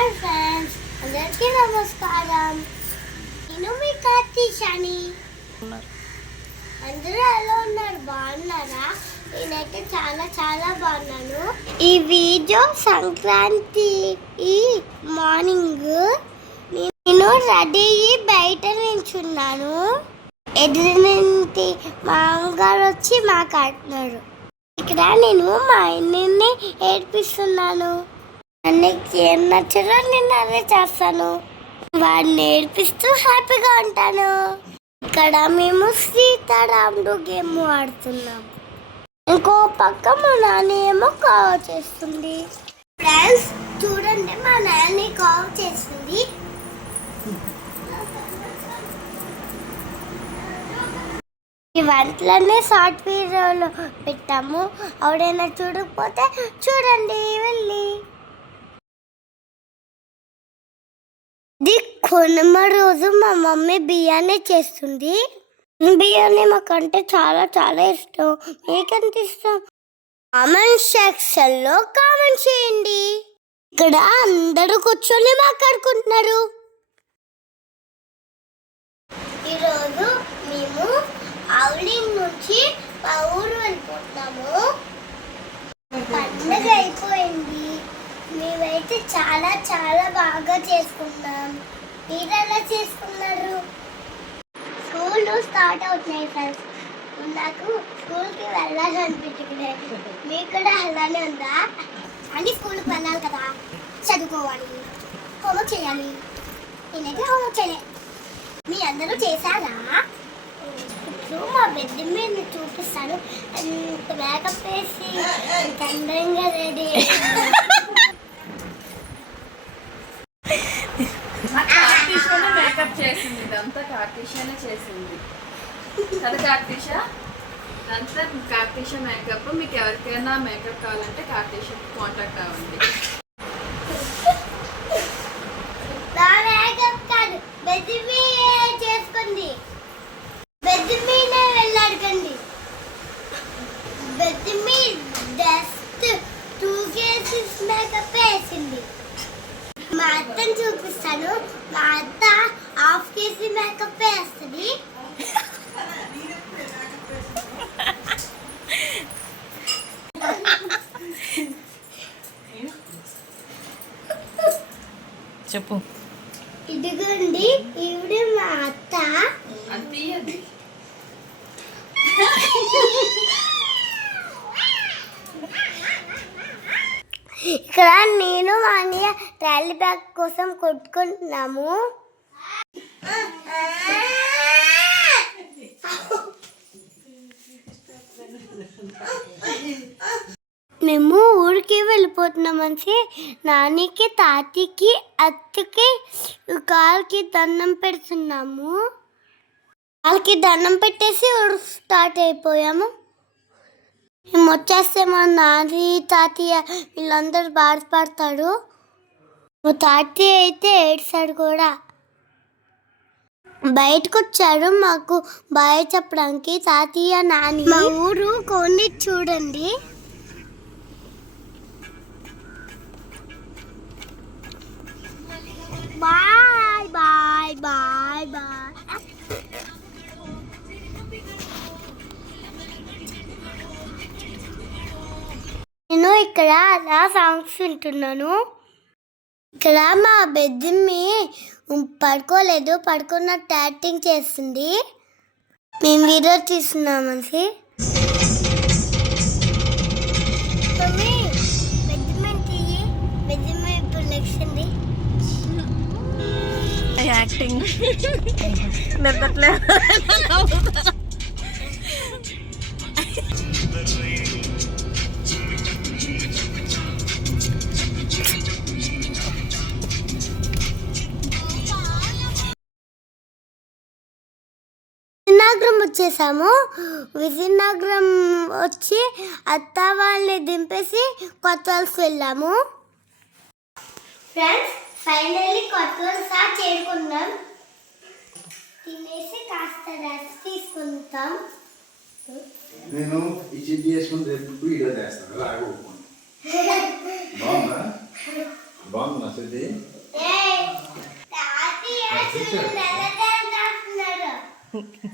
Hi friends అందరికీ నమస్కారం. నేను మీ కార్తీశాని. అందరూ ఎలా ఉన్నారు? బాగున్నారా? నేనైతే చాలా చాలా బాగున్నాను. ఈ వీడియో సంక్రాంతి ఈ మార్నింగ్ నేను రెడీ అయ్యి బయట నించున్నాను ఎదురు నుండి మా అమ్మగారు వచ్చి మాట్లాడుతున్నారు. ఇక్కడ నేను మా ఆయన్ని ఏడ్పిస్తున్నాను. నీకు ఏం నచ్చదో నేను అదే చేస్తాను. వాడిని నేర్పిస్తూ హ్యాపీగా ఉంటాను. ఇక్కడ మేము సీతారాముడు గేమ్ ఆడుతున్నాం. ఇంకో పక్క మా నాన్న ఏమో కావ్ చేస్తుంది. ఫ్రెండ్స్ చూడండి మా నాన్న కావ్ చేస్తుంది. ఈ వంటలన్నీ షార్ట్ వీడియోలో పెట్టాము. ఎవడైనా చూడకపోతే చూడండి వెళ్ళి. ఇది కొనుమ రోజు మా మమ్మీ బియ్యాన్ని చేస్తుంది. బియ్యాన్ని మాకంటే చాలా చాలా ఇష్టం. మీకెంత ఇష్టం? కామెంట్ సెక్షన్లో కామెంట్ చేయండి. ఇక్కడ అందరూ కూర్చొని మాట్లాడుకుంటున్నారు. ఈరోజు మేము ఆవులింగ్ నుంచి మా ఊరు వెళ్ళిపోతున్నాము. పండుగ మేమైతే చాలా చాలా బాగా చేసుకున్నాం. మీరు ఎలా చేసుకున్నారు? స్కూల్ స్టార్ట్ అవుతున్నాయి ఫ్రెండ్స్. నాకు స్కూల్కి వెళ్ళాలనిపించలేదు మీకు కూడా అలానే ఉందా? అన్ని స్కూల్కి వెళ్ళాలి కదా. చదువుకోవాలి. హోంవర్క్ చేయాలి. నేనైతే హోంవర్క్ చేయలే. మీ అందరూ చేశారా? ఇప్పుడు మా బెడ్ మీద చూపిస్తాను. మేకప్ వేసి ఎంత అందంగా రెడీ కార్తీషనే మేకప్ చేసింది ఇదంతా కార్తీషనే చేసింది. కదా కార్తీష అంతా కార్తీష మేకప్ మీకు ఎవరికైనా మేకప్ కావాలంటే కార్తీష కాంటాక్ట్ అవ్వండి. చేసుకుంది బెడ్ మీద వెళ్ళాడకండి బెడ్ మీద జస్ట్ టూ కేసెస్ మేకప్ వేసింది మా అత్తని చూపిస్తాను మా అత్త హాఫ్ కేజీ మేకప్ వేస్తుంది చెప్పు. ఇదిగోండి ఈవిడ మా అత్త. ఇక్కడ నేను మా అన్నయ్య ట్రాలీ బ్యాగ్ కోసం కొట్టుకుంటున్నాము. మేము ఊరికి వెళ్ళిపోతున్నామని నానికి తాతకి అత్తకి కాలుకి దండం పెడుతున్నాము. వాళ్ళకి దండం పెట్టేసి ఊరు స్టార్ట్ అయిపోయాము. మేము వచ్చేస్తే మా నాది తాతయ్య వీళ్ళందరూ బాధపడతాడు మా తాతయ్య అయితే ఏడ్చాడు కూడా. బయటకు వచ్చాడు మాకు బాయ్ చెప్పడానికి. తాతయ్య నాని మా ఊరు కొన్ని చూడండి. ఇక్కడ అలా సాంగ్స్ వింటున్నాను. ఇక్కడ మా బెడ్ పడుకోలేదు. పడుకున్న టాటింగ్ చేస్తుంది. మేము వీడియో తీస్తున్నాం మమ్మీ యాక్టింగ్ నిద్రట్లే వచ్చేసాము. విజయనగరం వచ్చి అత్త వాళ్ళని దింపేసి కొత్త వాళ్ళకి వెళ్ళాము. ఫ్రెండ్స్ ఫైనల్లీ కొత్త వాళ్ళు సార్ చేరుకున్నాం తినేసి కాస్త రెస్ట్ తీసుకుంటాం నేను ఈ చెడ్డి వేసుకుని రేపు వీడియో చేస్తాను. అలాగే ఒప్పుకోండి బాగుందా? బాగుంది అసలు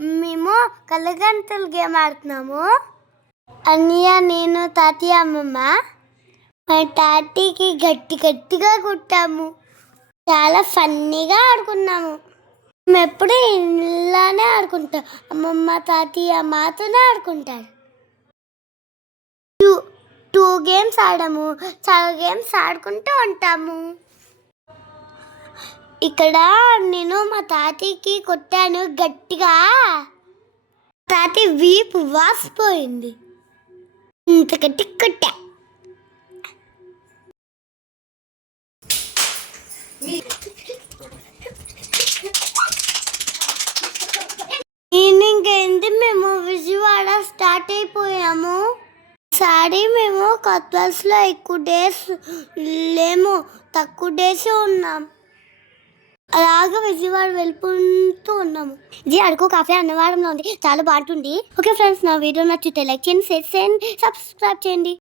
మేము కలగంతలు గేమ్ ఆడుతున్నాము. అన్నయ్య నేను తాతయ్య అమ్మమ్మ. మా తాతయ్యకి గట్టి గట్టిగా కుట్టాము. చాలా ఫన్నీగా ఆడుకున్నాము. మేము ఎప్పుడు ఇలానే ఆడుకుంటాం. అమ్మమ్మ తాతయ్య మాతోనే ఆడుకుంటారు. టూ టూ గేమ్స్ ఆడాము. చాలా గేమ్స్ ఆడుకుంటూ ఉంటాము. ఇక్కడ నేను మా తాతయ్యకి కొట్టాను గట్టిగా. తాతయ్య వీపు వాసిపోయింది. ఇంత గట్టి కొట్టా. నేను అయింది మేము విజయవాడ స్టార్ట్ అయిపోయాము? సారీ మేము కొత్తలో ఎక్కువ డేస్ లేము తక్కువ డేస్ ఉన్నాం. అలాగా విజయవాడ వెళ్ళిపోతూ ఉన్నాము. ఇది అరకు కాఫీ అన్నవరంలో ఉంది. చాలా బాగుంటుంది. ఓకే ఫ్రెండ్స్ నా వీడియో నచ్చితే లైక్ చేయండి షేర్ చేయండి సబ్స్క్రైబ్ చేయండి.